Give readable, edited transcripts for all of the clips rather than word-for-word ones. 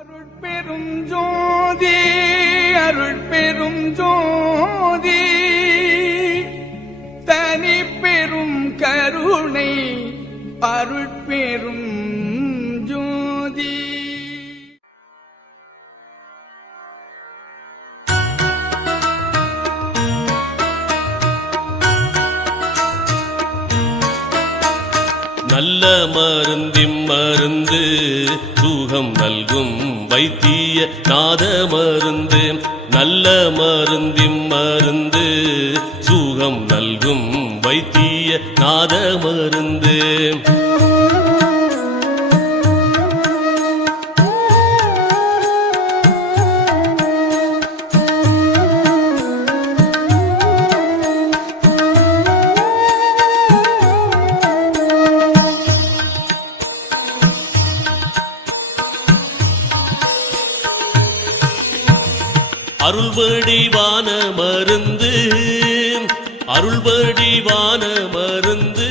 அருட்பெரும் ஜோதி அருட்பெரும் ஜோதி தனி பெரும் கருணை அருட்பெரும் ஜோதி. நல்ல மருந்திம் மருந்து சுகம் நல்கும் வைத்திய நாத மருந்து. நல்ல மருந்திம் மருந்து சுகம் நல்கும் வைத்திய நாத மருந்து. அருள்வடிவான மருந்து அருள்வடிவான மருந்து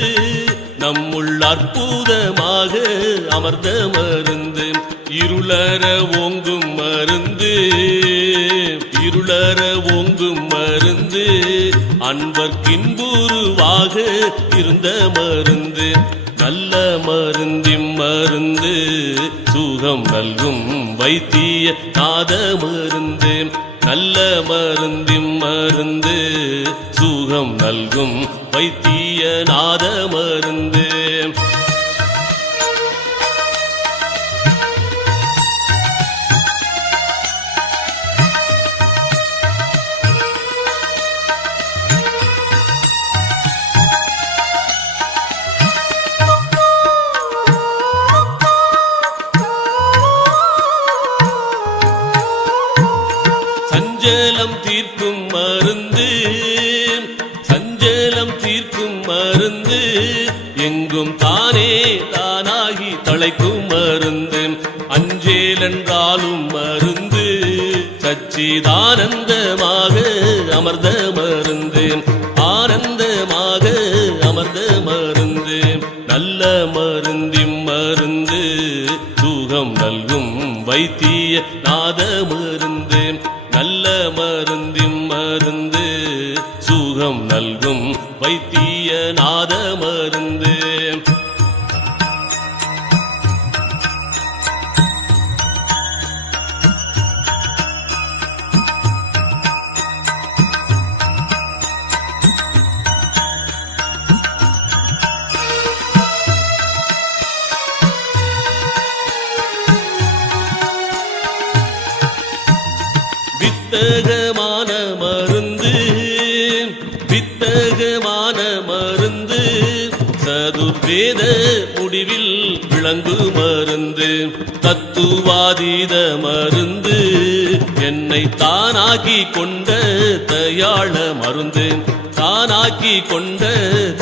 நம்முள் அற்புதமாக அமர்ந்த மருந்து. இருளற ஓங்கும் மருந்து இருளற ஓங்கும் மருந்து அன்பர்க்கின்புருவாக இருந்த மருந்து. நல்ல மருந்திம் மருந்து சுகம் நல்கும் வைத்திய நாத மருந்து. நல்ல மருந்திம் மருந்து சுகம் நல்கும் வைத்திய நாத மருந்து. சஞ்சலம் தீர்க்கும் மருந்து சஞ்சலம் தீர்க்கும் மருந்து எங்கும் தானே தானாகி தழைக்கும் மருந்து. அஞ்சேல் என்றாலும் மருந்து சச்சிதானந்தமாக அமர்ந்த மருந்து. ஆனந்தமாக அமர்ந்த மருந்து. நல்ல மருந்திம் மருந்து சுகம் நல்கும் வைத்திய நாத மருந்து. நல்ல மருந்திம் மருந்து சுகம் நல்கும் வைத்திய நாத மருந்து. வித்தகமான மருந்து வித்தகமான மருந்து சதுர்வேத முடிவில் விளங்கு மருந்து. தத்துவாதீத மருந்து என்னை தானாக்கி கொண்ட தயாள மருந்து. தானாக்கி கொண்ட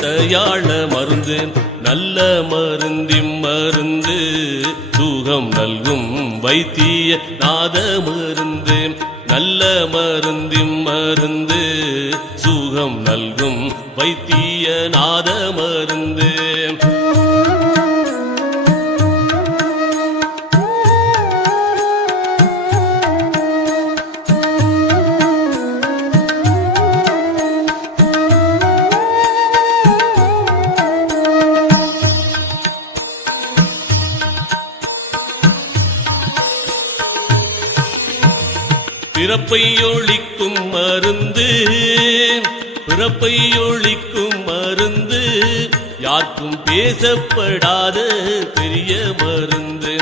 தயாள மருந்து. நல்ல மருந்திம் மருந்து சுகம் நல்கும் வைத்திய நாத மருந்து. நல்ல மருந்திம் மருந்து சுகம் நல்கும் வைத்திய நாத மருந்து. பிறப்பை ஒழிக்கும் மருந்து பிறப்பை ஒழிக்கும் மருந்து யாருக்கும் பேசப்படாத பெரிய மருந்து.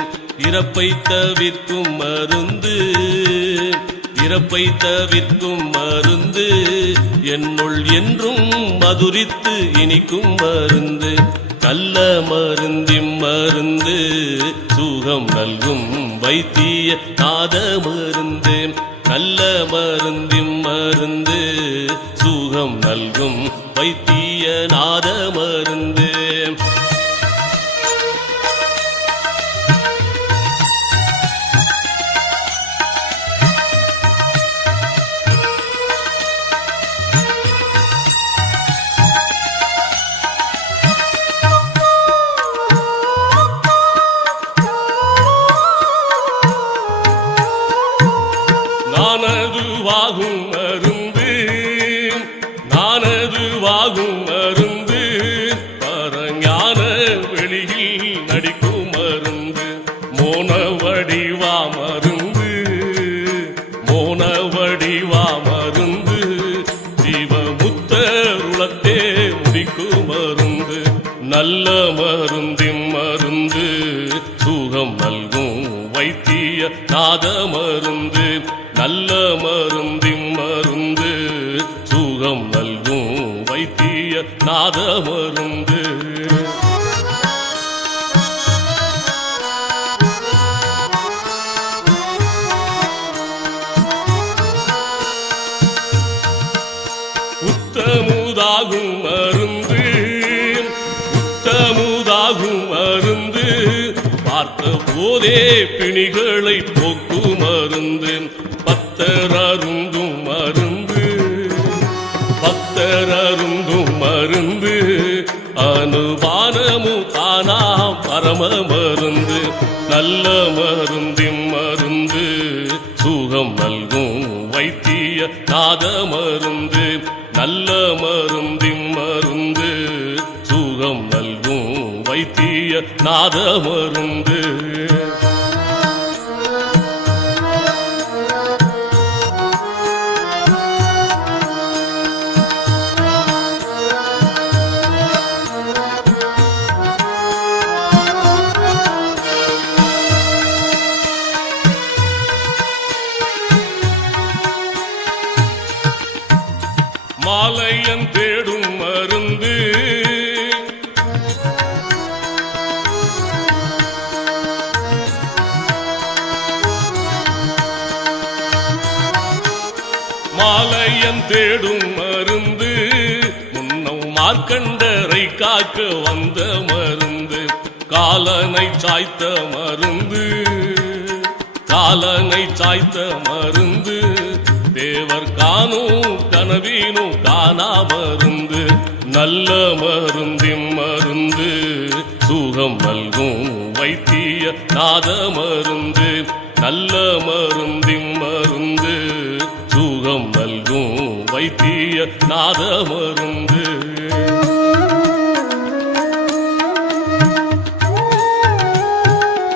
இறப்பை தவிர்க்கும் மருந்து இறப்பை தவிர்க்கும் மருந்து என்னுள் என்றும் மதுரித்து இனிக்கும் மருந்து. நல்ல மருந்திம் மருந்து சுகம் நல்கும் வைத்திய நாத மருந்து. நல்ல மருந்திம் மருந்து சுகம் நல்கும் வைத்திய நாத மருந்து. வாகும் மருந்து நானது வாகும் மருந்து பரஞான வெளியில் நடிக்கும் மருந்து மோன வடிவா மருந்து மோன வடிவா மருந்து ஜீவமுத்தருளத்தே முடிக்கும் மருந்து நல்ல மருந்தின் மருந்து சுகம் நல்கும் வைத்திய நாத மருந்து நல்ல மருந்தின் மருந்து சுகம் நல்கும் வைத்திய நாத மருந்து உத்தமுதாகும் மருந்து உத்தமுதாகும் மருந்து பார்த்த போதே பிணிகளை போக்கும் மருந்து பத்தர் அருந்தும் மருந்து பக்தர் அருந்தும் மருந்து அனுபானமு தானாம் பரம மருந்து நல்ல மருந்தின் மருந்து சுகம் நல்கும் வைத்திய நாத மருந்து நல்ல மருந்தின் மருந்து சுகம் நல்கும் வைத்திய நாத மருந்து மாலையன் தேடும் மருந்து மாலையன் தேடும் மருந்து முன்னம் மார்க்கண்டரை காக்க வந்த மருந்து காலனை சாய்த்த மருந்து காலனை சாய்த்த மருந்து தேவர் காணும் கனவீனும் காணா மருந்து நல்ல மருந்தின் மருந்து சுகம் நல்கும் வைத்திய நாத மருந்து நல்ல மருந்தின் மருந்து சுகம் நல்கும் வைத்திய நாத மருந்து